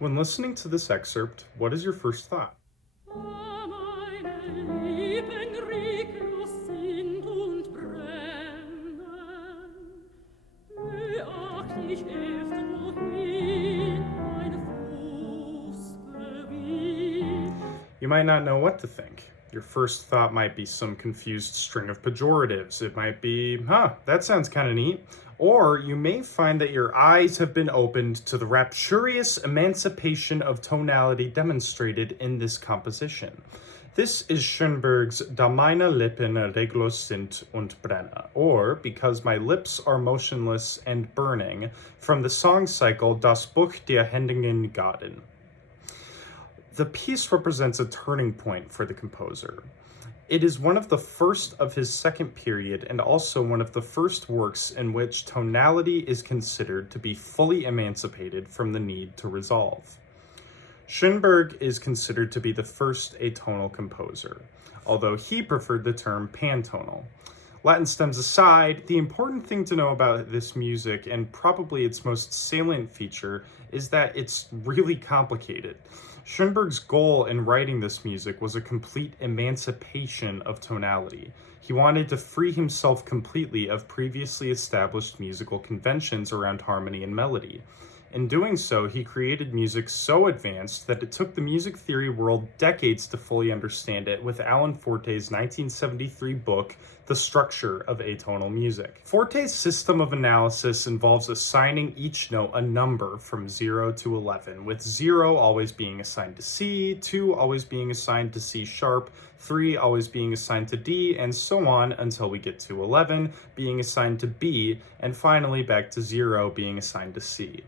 When listening to this excerpt, what is your first thought? Meine Lippen reglos sind und brennen. Beachtlich ist, wohin mein Fuß bewegt. You might not know what to think. Your first thought might be some confused string of pejoratives. It might be, that sounds kind of neat. Or you may find that your eyes have been opened to the rapturous emancipation of tonality demonstrated in this composition. This is Schoenberg's Da meine Lippen reglos sind und brenner, or Because My Lips Are Motionless and Burning, from the song cycle Das Buch Der Hängenden Gärten. The piece represents a turning point for the composer. It is one of the first of his second period and also one of the first works in which tonality is considered to be fully emancipated from the need to resolve. Schoenberg is considered to be the first atonal composer, although he preferred the term pantonal. Latin stems aside, the important thing to know about this music, and probably its most salient feature, is that it's really complicated. Schoenberg's goal in writing this music was a complete emancipation of tonality. He wanted to free himself completely of previously established musical conventions around harmony and melody. In doing so, he created music so advanced that it took the music theory world decades to fully understand it, with Allen Forte's 1973 book, The Structure of Atonal Music. Forte's system of analysis involves assigning each note a number from 0 to 11, with 0 always being assigned to C, 2 always being assigned to C sharp, 3 always being assigned to D, and so on until we get to 11 being assigned to B, and finally back to 0 being assigned to C.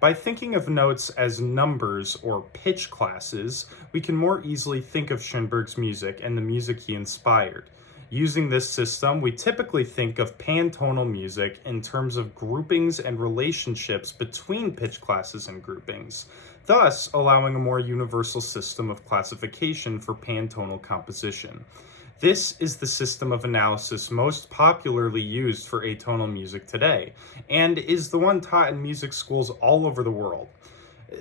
By thinking of notes as numbers or pitch classes, we can more easily think of Schoenberg's music and the music he inspired. Using this system, we typically think of pantonal music in terms of groupings and relationships between pitch classes and groupings, thus allowing a more universal system of classification for pantonal composition. This is the system of analysis most popularly used for atonal music today, and is the one taught in music schools all over the world.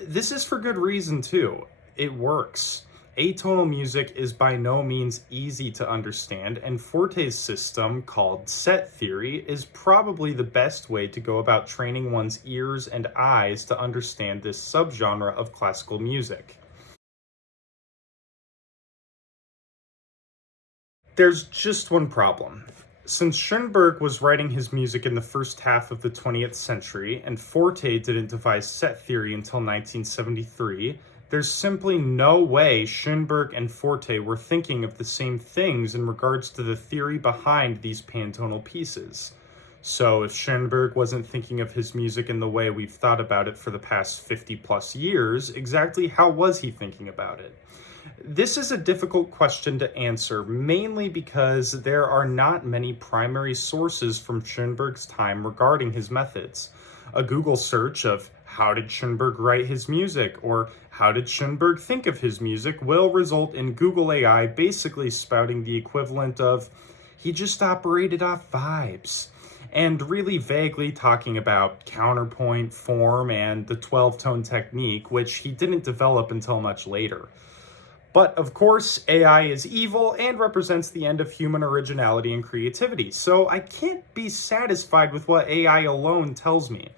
This is for good reason too. It works. Atonal music is by no means easy to understand, and Forte's system, called set theory, is probably the best way to go about training one's ears and eyes to understand this subgenre of classical music. There's just one problem. Since Schoenberg was writing his music in the first half of the 20th century, and Forte didn't devise set theory until 1973, there's simply no way Schoenberg and Forte were thinking of the same things in regards to the theory behind these pantonal pieces. So if Schoenberg wasn't thinking of his music in the way we've thought about it for the past 50 plus years, exactly how was he thinking about it? This is a difficult question to answer, mainly because there are not many primary sources from Schoenberg's time regarding his methods. A Google search of "how did Schoenberg write his music?" or "how did Schoenberg think of his music?" will result in Google AI basically spouting the equivalent of "he just operated off vibes," and really vaguely talking about counterpoint, form, and the 12-tone technique, which he didn't develop until much later. But of course, AI is evil and represents the end of human originality and creativity, so I can't be satisfied with what AI alone tells me.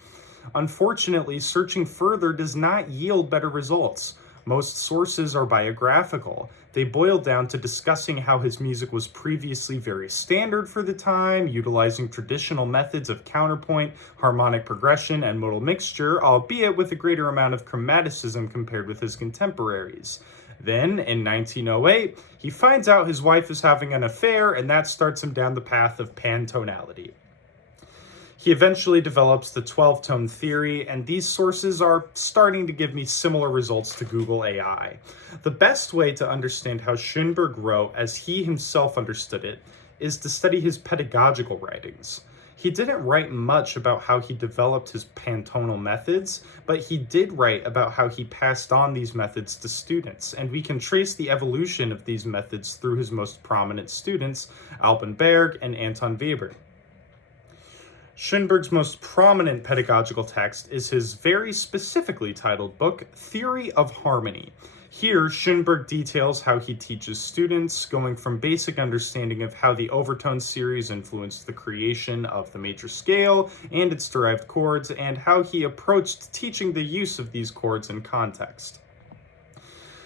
Unfortunately, searching further does not yield better results. Most sources are biographical. They boil down to discussing how his music was previously very standard for the time, utilizing traditional methods of counterpoint, harmonic progression, and modal mixture, albeit with a greater amount of chromaticism compared with his contemporaries. Then, in 1908, he finds out his wife is having an affair, and that starts him down the path of pantonality. He eventually develops the 12-tone theory, and these sources are starting to give me similar results to Google AI. The best way to understand how Schoenberg wrote as he himself understood it is to study his pedagogical writings. He didn't write much about how he developed his pantonal methods, but he did write about how he passed on these methods to students, and we can trace the evolution of these methods through his most prominent students, Alban Berg and Anton Weber. Schoenberg's most prominent pedagogical text is his very specifically titled book, Theory of Harmony. Here, Schoenberg details how he teaches students, going from basic understanding of how the overtone series influenced the creation of the major scale and its derived chords, and how he approached teaching the use of these chords in context.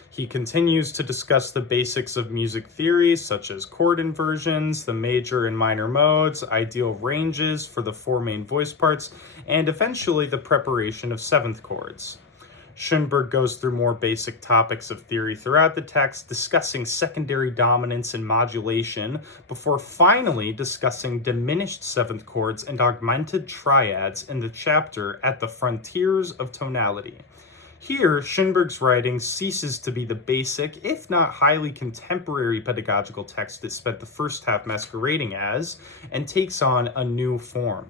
He continues to discuss the basics of music theory, such as chord inversions, the major and minor modes, ideal ranges for the four main voice parts, and eventually the preparation of seventh chords. Schoenberg goes through more basic topics of theory throughout the text, discussing secondary dominance and modulation, before finally discussing diminished seventh chords and augmented triads in the chapter At the Frontiers of Tonality. Here, Schoenberg's writing ceases to be the basic, if not highly contemporary pedagogical text it spent the first half masquerading as, and takes on a new form.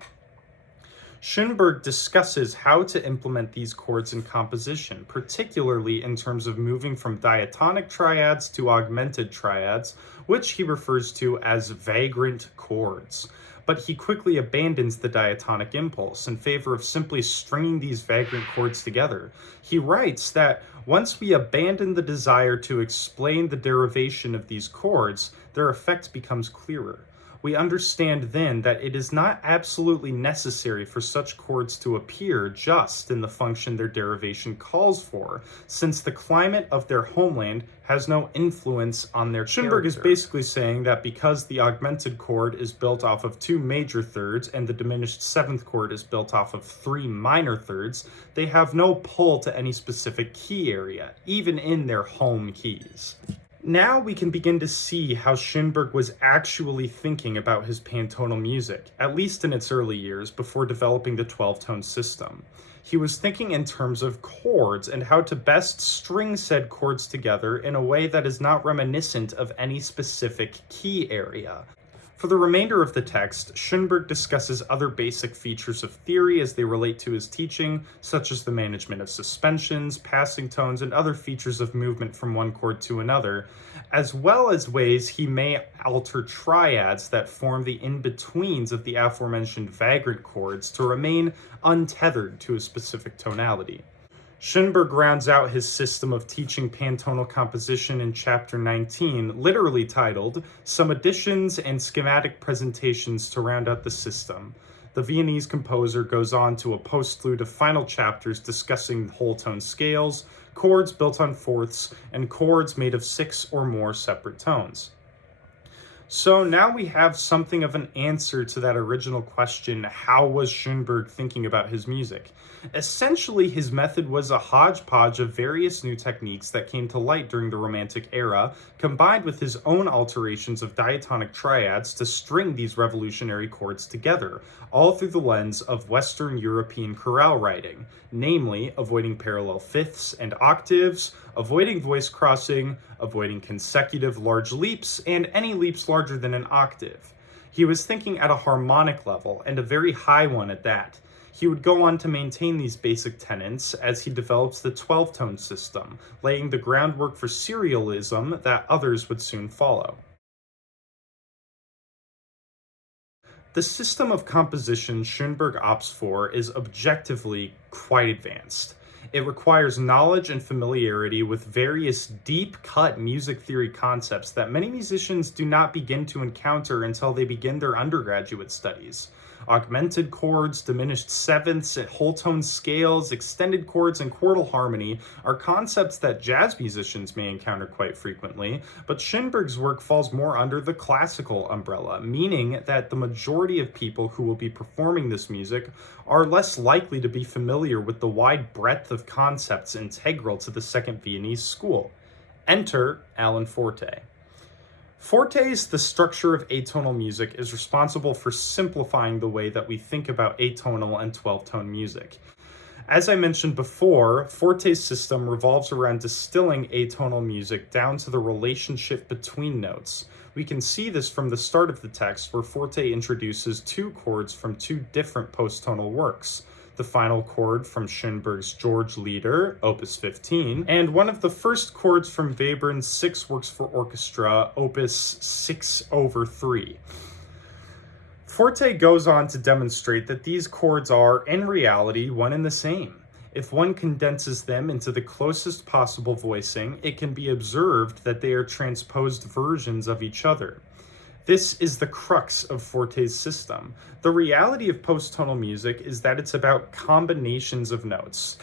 Schoenberg discusses how to implement these chords in composition, particularly in terms of moving from diatonic triads to augmented triads, which he refers to as vagrant chords. But he quickly abandons the diatonic impulse in favor of simply stringing these vagrant chords together. He writes that once we abandon the desire to explain the derivation of these chords, their effect becomes clearer. We understand then that it is not absolutely necessary for such chords to appear just in the function their derivation calls for, since the climate of their homeland has no influence on their Schoenberg character. Is basically saying that because the augmented chord is built off of two major thirds and the diminished seventh chord is built off of three minor thirds, they have no pull to any specific key area, even in their home keys. Now we can begin to see how Schoenberg was actually thinking about his pantonal music, at least in its early years, before developing the 12-tone system. He was thinking in terms of chords and how to best string said chords together in a way that is not reminiscent of any specific key area. For the remainder of the text, Schoenberg discusses other basic features of theory as they relate to his teaching, such as the management of suspensions, passing tones, and other features of movement from one chord to another, as well as ways he may alter triads that form the in-betweens of the aforementioned vagrant chords to remain untethered to a specific tonality. Schoenberg rounds out his system of teaching pantonal composition in chapter 19, literally titled, Some Additions and Schematic Presentations to Round Out the System. The Viennese composer goes on to a postlude of final chapters discussing whole tone scales, chords built on fourths, and chords made of 6 or more separate tones. So now we have something of an answer to that original question, how was Schoenberg thinking about his music? Essentially, his method was a hodgepodge of various new techniques that came to light during the Romantic era, combined with his own alterations of diatonic triads to string these revolutionary chords together, all through the lens of Western European chorale writing, namely avoiding parallel fifths and octaves, avoiding voice crossing, avoiding consecutive large leaps, and any leaps larger than an octave. He was thinking at a harmonic level, and a very high one at that. He would go on to maintain these basic tenets as he develops the 12-tone system, laying the groundwork for serialism that others would soon follow. The system of composition Schoenberg opts for is objectively quite advanced. It requires knowledge and familiarity with various deep-cut music theory concepts that many musicians do not begin to encounter until they begin their undergraduate studies. Augmented chords, diminished sevenths, whole tone scales, extended chords, and chordal harmony are concepts that jazz musicians may encounter quite frequently, but Schoenberg's work falls more under the classical umbrella, meaning that the majority of people who will be performing this music are less likely to be familiar with the wide breadth of concepts integral to the Second Viennese School. Enter Allen Forte. Forte's The Structure of Atonal Music is responsible for simplifying the way that we think about atonal and 12-tone music. As I mentioned before, Forte's system revolves around distilling atonal music down to the relationship between notes. We can see this from the start of the text, where Forte introduces two chords from two different posttonal works. The final chord from Schoenberg's George Lieder, Opus 15, and one of the first chords from Webern's 6 Works for Orchestra, Opus 6/3. Forte goes on to demonstrate that these chords are, in reality, one and the same. If one condenses them into the closest possible voicing, it can be observed that they are transposed versions of each other. This is the crux of Forte's system. The reality of post-tonal music is that it's about combinations of notes.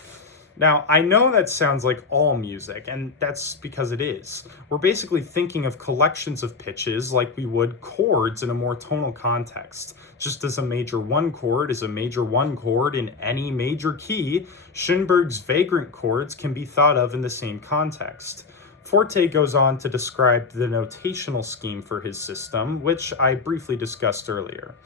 Now, I know that sounds like all music, and that's because it is. We're basically thinking of collections of pitches like we would chords in a more tonal context. Just as a major 1 chord is a major 1 chord in any major key, Schoenberg's vagrant chords can be thought of in the same context. Forte goes on to describe the notational scheme for his system, which I briefly discussed earlier.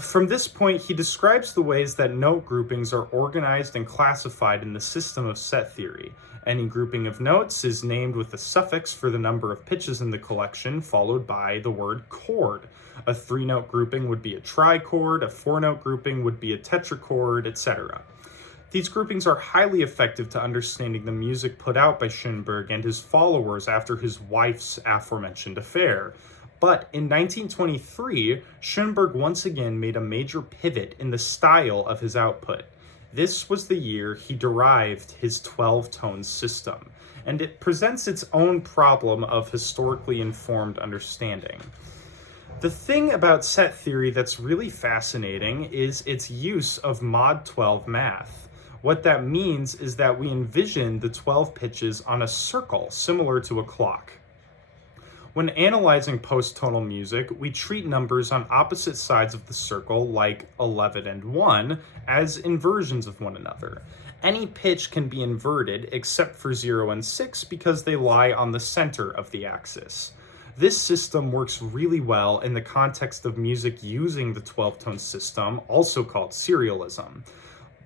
From this point, he describes the ways that note groupings are organized and classified in the system of set theory. Any grouping of notes is named with a suffix for the number of pitches in the collection, followed by the word chord. A 3-note grouping would be a trichord, a 4-note grouping would be a tetrachord, etc. These groupings are highly effective to understanding the music put out by Schoenberg and his followers after his wife's aforementioned affair. But in 1923, Schoenberg once again made a major pivot in the style of his output. This was the year he derived his 12-tone system, and it presents its own problem of historically informed understanding. The thing about set theory that's really fascinating is its use of mod 12 math. What that means is that we envision the 12 pitches on a circle similar to a clock. When analyzing post-tonal music, we treat numbers on opposite sides of the circle, like 11 and 1, as inversions of one another. Any pitch can be inverted except for 0 and 6 because they lie on the center of the axis. This system works really well in the context of music using the 12-tone system, also called serialism.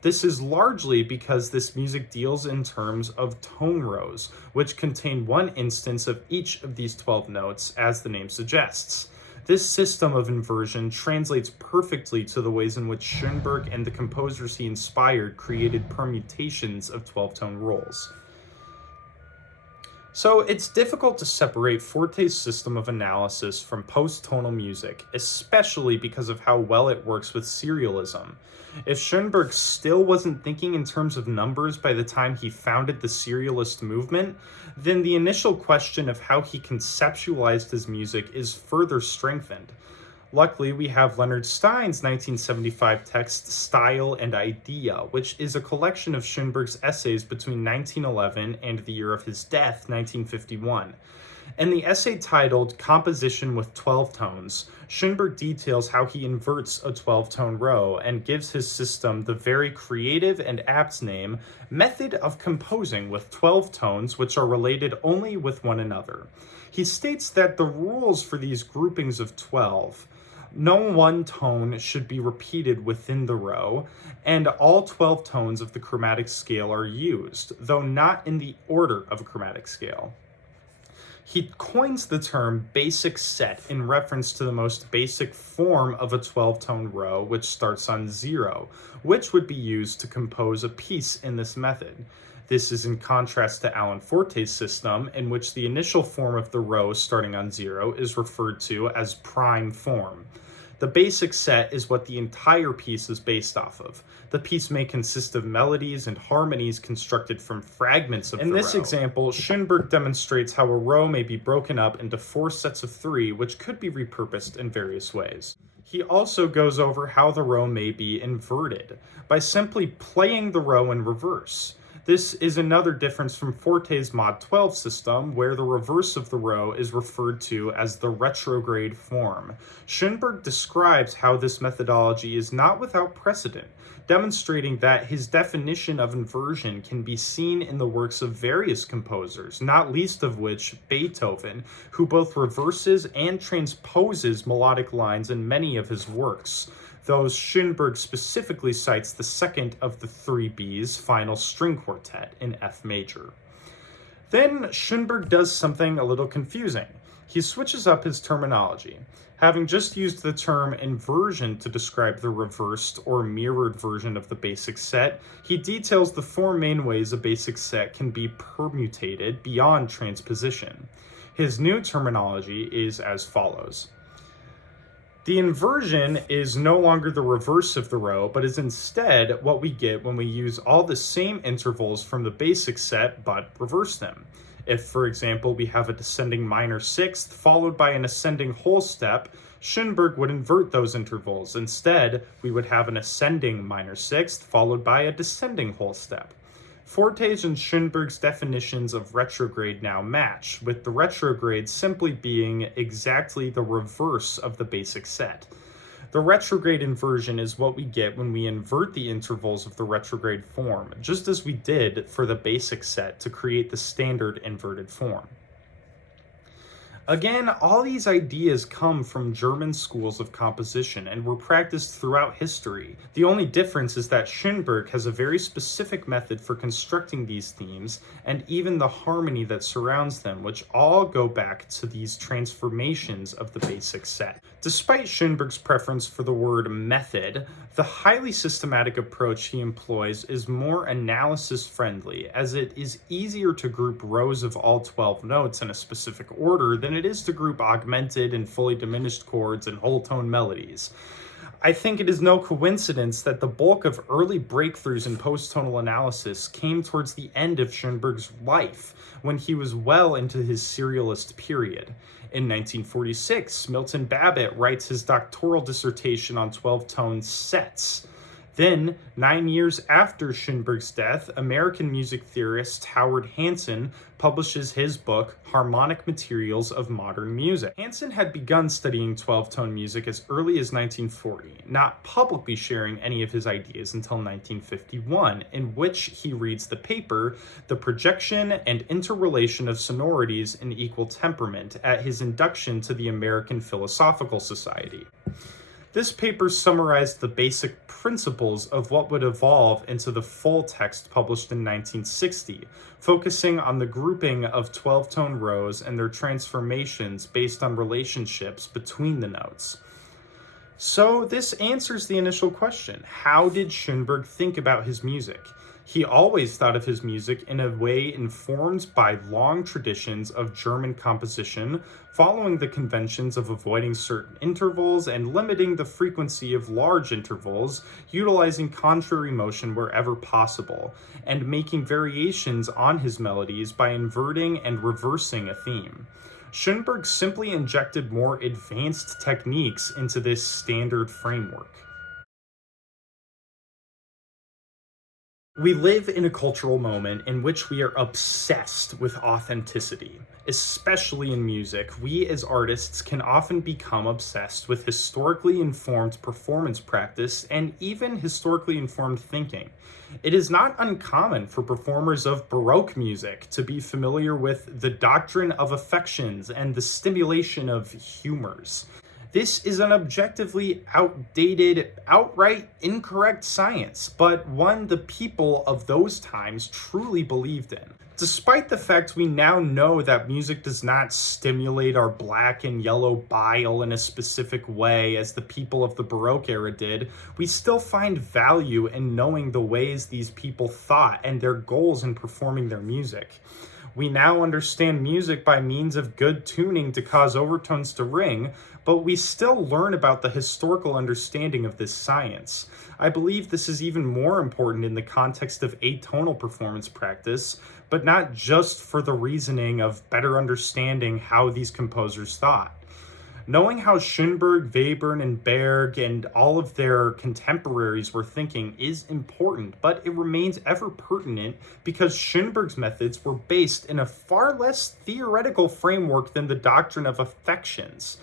This is largely because this music deals in terms of tone rows, which contain one instance of each of these 12 notes, as the name suggests. This system of inversion translates perfectly to the ways in which Schoenberg and the composers he inspired created permutations of 12-tone rolls. So it's difficult to separate Forte's system of analysis from post-tonal music, especially because of how well it works with serialism. If Schoenberg still wasn't thinking in terms of numbers by the time he founded the serialist movement, then the initial question of how he conceptualized his music is further strengthened. Luckily, we have Leonard Stein's 1975 text Style and Idea, which is a collection of Schoenberg's essays between 1911 and the year of his death, 1951. In the essay titled Composition with 12 Tones, Schoenberg details how he inverts a 12-tone row and gives his system the very creative and apt name, Method of Composing with 12 Tones which are related only with one another. He states that the rules for these groupings of 12, no one tone should be repeated within the row, and all 12 tones of the chromatic scale are used, though not in the order of a chromatic scale. He coins the term basic set in reference to the most basic form of a 12-tone row, which starts on 0, which would be used to compose a piece in this method. This is in contrast to Allen Forte's system, in which the initial form of the row starting on 0 is referred to as prime form. The basic set is what the entire piece is based off of. The piece may consist of melodies and harmonies constructed from fragments of the row. In this example, Schoenberg demonstrates how a row may be broken up into 4 sets of 3, which could be repurposed in various ways. He also goes over how the row may be inverted, by simply playing the row in reverse. This is another difference from Forte's mod 12 system, where the reverse of the row is referred to as the retrograde form. Schoenberg describes how this methodology is not without precedent, demonstrating that his definition of inversion can be seen in the works of various composers, not least of which Beethoven, who both reverses and transposes melodic lines in many of his works. Though Schoenberg specifically cites the second of the 3 B's final string quartet in F major. Then Schoenberg does something a little confusing. He switches up his terminology. Having just used the term inversion to describe the reversed or mirrored version of the basic set, he details the 4 main ways a basic set can be permutated beyond transposition. His new terminology is as follows. The inversion is no longer the reverse of the row, but is instead what we get when we use all the same intervals from the basic set but reverse them. If, for example, we have a descending minor sixth followed by an ascending whole step, Schoenberg would invert those intervals. Instead, we would have an ascending minor sixth followed by a descending whole step. Forte's and Schoenberg's definitions of retrograde now match, with the retrograde simply being exactly the reverse of the basic set. The retrograde inversion is what we get when we invert the intervals of the retrograde form, just as we did for the basic set to create the standard inverted form. Again, all these ideas come from German schools of composition and were practiced throughout history. The only difference is that Schoenberg has a very specific method for constructing these themes and even the harmony that surrounds them, which all go back to these transformations of the basic set. Despite Schoenberg's preference for the word method, the highly systematic approach he employs is more analysis-friendly, as it is easier to group rows of all 12 notes in a specific order than it is to group augmented and fully diminished chords and whole tone melodies. I think it is no coincidence that the bulk of early breakthroughs in post-tonal analysis came towards the end of Schoenberg's life, when he was well into his serialist period. In 1946, Milton Babbitt writes his doctoral dissertation on 12-tone sets. Then, 9 years after Schoenberg's death, American music theorist Howard Hanson publishes his book, Harmonic Materials of Modern Music. Hanson had begun studying 12-tone music as early as 1940, not publicly sharing any of his ideas until 1951, in which he reads the paper, The Projection and Interrelation of Sonorities in Equal Temperament, at his induction to the American Philosophical Society. This paper summarized the basic principles of what would evolve into the full text published in 1960, focusing on the grouping of 12-tone rows and their transformations based on relationships between the notes. So this answers the initial question: how did Schoenberg think about his music? He always thought of his music in a way informed by long traditions of German composition, following the conventions of avoiding certain intervals and limiting the frequency of large intervals, utilizing contrary motion wherever possible, and making variations on his melodies by inverting and reversing a theme. Schoenberg simply injected more advanced techniques into this standard framework. We live in a cultural moment in which we are obsessed with authenticity. Especially in music, we as artists can often become obsessed with historically informed performance practice and even historically informed thinking. It is not uncommon for performers of Baroque music to be familiar with the doctrine of affections and the stimulation of humors. This is an objectively outdated, outright incorrect science, but one the people of those times truly believed in. Despite the fact we now know that music does not stimulate our black and yellow bile in a specific way as the people of the Baroque era did, we still find value in knowing the ways these people thought and their goals in performing their music. We now understand music by means of good tuning to cause overtones to ring, but we still learn about the historical understanding of this science. I believe this is even more important in the context of atonal performance practice, but not just for the reasoning of better understanding how these composers thought. Knowing how Schoenberg, Webern, and Berg and all of their contemporaries were thinking is important, but it remains ever pertinent because Schoenberg's methods were based in a far less theoretical framework than the doctrine of affections.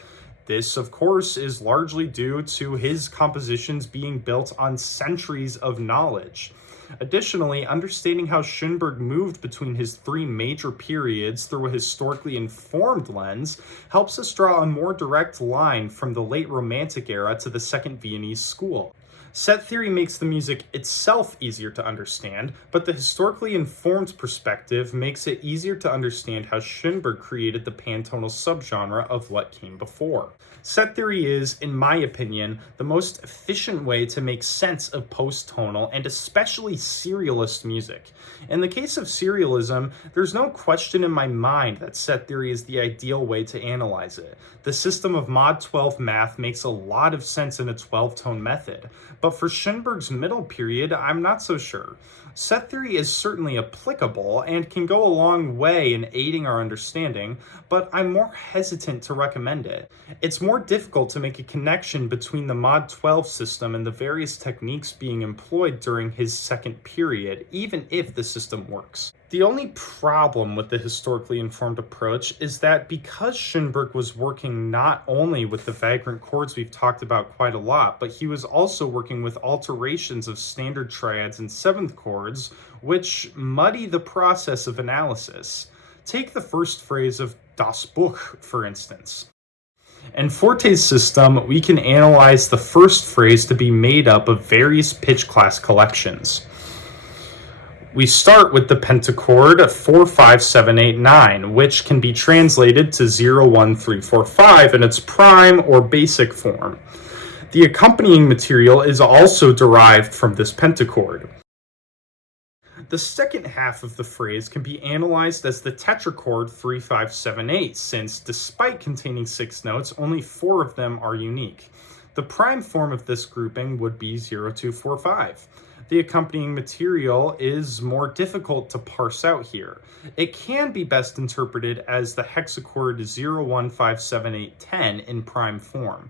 This, of course, is largely due to his compositions being built on centuries of knowledge. Additionally, understanding how Schoenberg moved between his three major periods through a historically informed lens helps us draw a more direct line from the late Romantic era to the Second Viennese School. Set theory makes the music itself easier to understand, but the historically informed perspective makes it easier to understand how Schoenberg created the pantonal subgenre of what came before. Set theory is, in my opinion, the most efficient way to make sense of post-tonal and especially serialist music. In the case of serialism, there's no question in my mind that set theory is the ideal way to analyze it. The system of mod 12 math makes a lot of sense in a 12-tone method, but for Schoenberg's middle period, I'm not so sure. Set theory is certainly applicable and can go a long way in aiding our understanding, but I'm more hesitant to recommend it. It's more difficult to make a connection between the mod 12 system and the various techniques being employed during his second period, even if the system works. The only problem with the historically informed approach is that because Schoenberg was working not only with the vagrant chords we've talked about quite a lot, but he was also working with alterations of standard triads and seventh chords, which muddy the process of analysis. Take the first phrase of Das Buch, for instance. In Forte's system, we can analyze the first phrase to be made up of various pitch class collections. We start with the pentachord 4, 5, 7, 8, 9, which can be translated to 0, 1, 3, 4, 5 in its prime or basic form. The accompanying material is also derived from this pentachord. The second half of the phrase can be analyzed as the tetrachord 3, 5, 7, 8, since despite containing 6 notes, only 4 of them are unique. The prime form of this grouping would be 0, 2, 4, 5. The accompanying material is more difficult to parse out here. It can be best interpreted as the hexachord 0, 1, 5, 7, 8, 10 in prime form.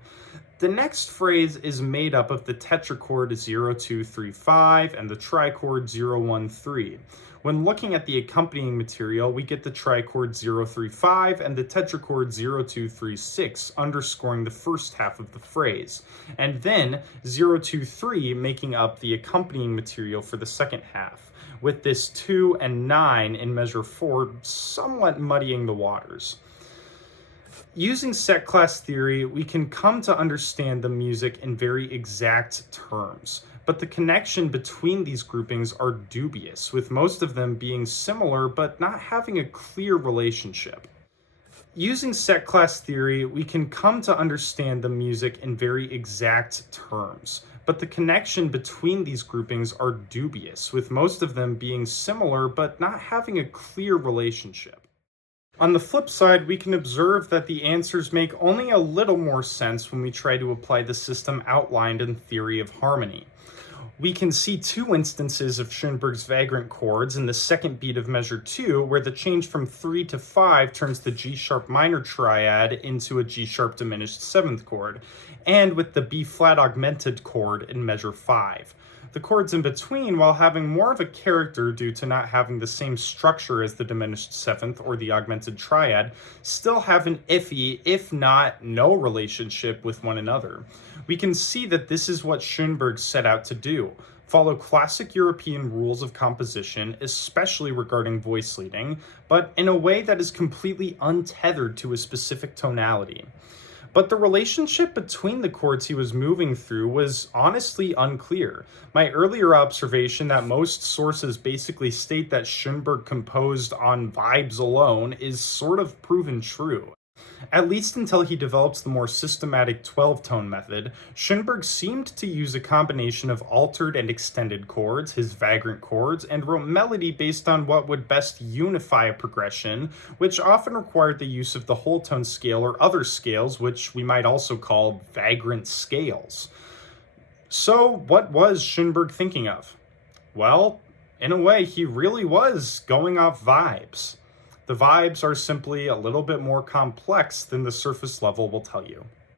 The next phrase is made up of the tetrachord 0, 2, 3, 5 and the trichord 0, 1, 3. When looking at the accompanying material, we get the trichord 0, 3, 5 and the tetrachord 0, 2, 3, 6, underscoring the first half of the phrase, and then 0, 2, 3 making up the accompanying material for the second half, with this 2 and 9 in measure 4 somewhat muddying the waters. Using set class theory, we can come to understand the music in very exact terms, but the connection between these groupings are dubious, with most of them being similar but not having a clear relationship. Using set class theory, we can come to understand the music in very exact terms, but the connection between these groupings are dubious, with most of them being similar but not having a clear relationship. On the flip side, we can observe that the answers make only a little more sense when we try to apply the system outlined in theory of harmony. We can see 2 instances of Schoenberg's vagrant chords in the second beat of measure 2, where the change from 3 to 5 turns the G-sharp minor triad into a G-sharp diminished 7th chord, and with the B-flat augmented chord in measure 5. The chords in between, while having more of a character due to not having the same structure as the diminished 7th or the augmented triad, still have an iffy, if not no relationship with one another. We can see that this is what Schoenberg set out to do: follow classic European rules of composition, especially regarding voice leading, but in a way that is completely untethered to a specific tonality. But the relationship between the chords he was moving through was honestly unclear. My earlier observation that most sources basically state that Schoenberg composed on vibes alone is sort of proven true. At least until he developed the more systematic 12-tone method, Schoenberg seemed to use a combination of altered and extended chords, his vagrant chords, and wrote melody based on what would best unify a progression, which often required the use of the whole tone scale or other scales, which we might also call vagrant scales. So, what was Schoenberg thinking of? Well, in a way, he really was going off vibes. The vibes are simply a little bit more complex than the surface level will tell you.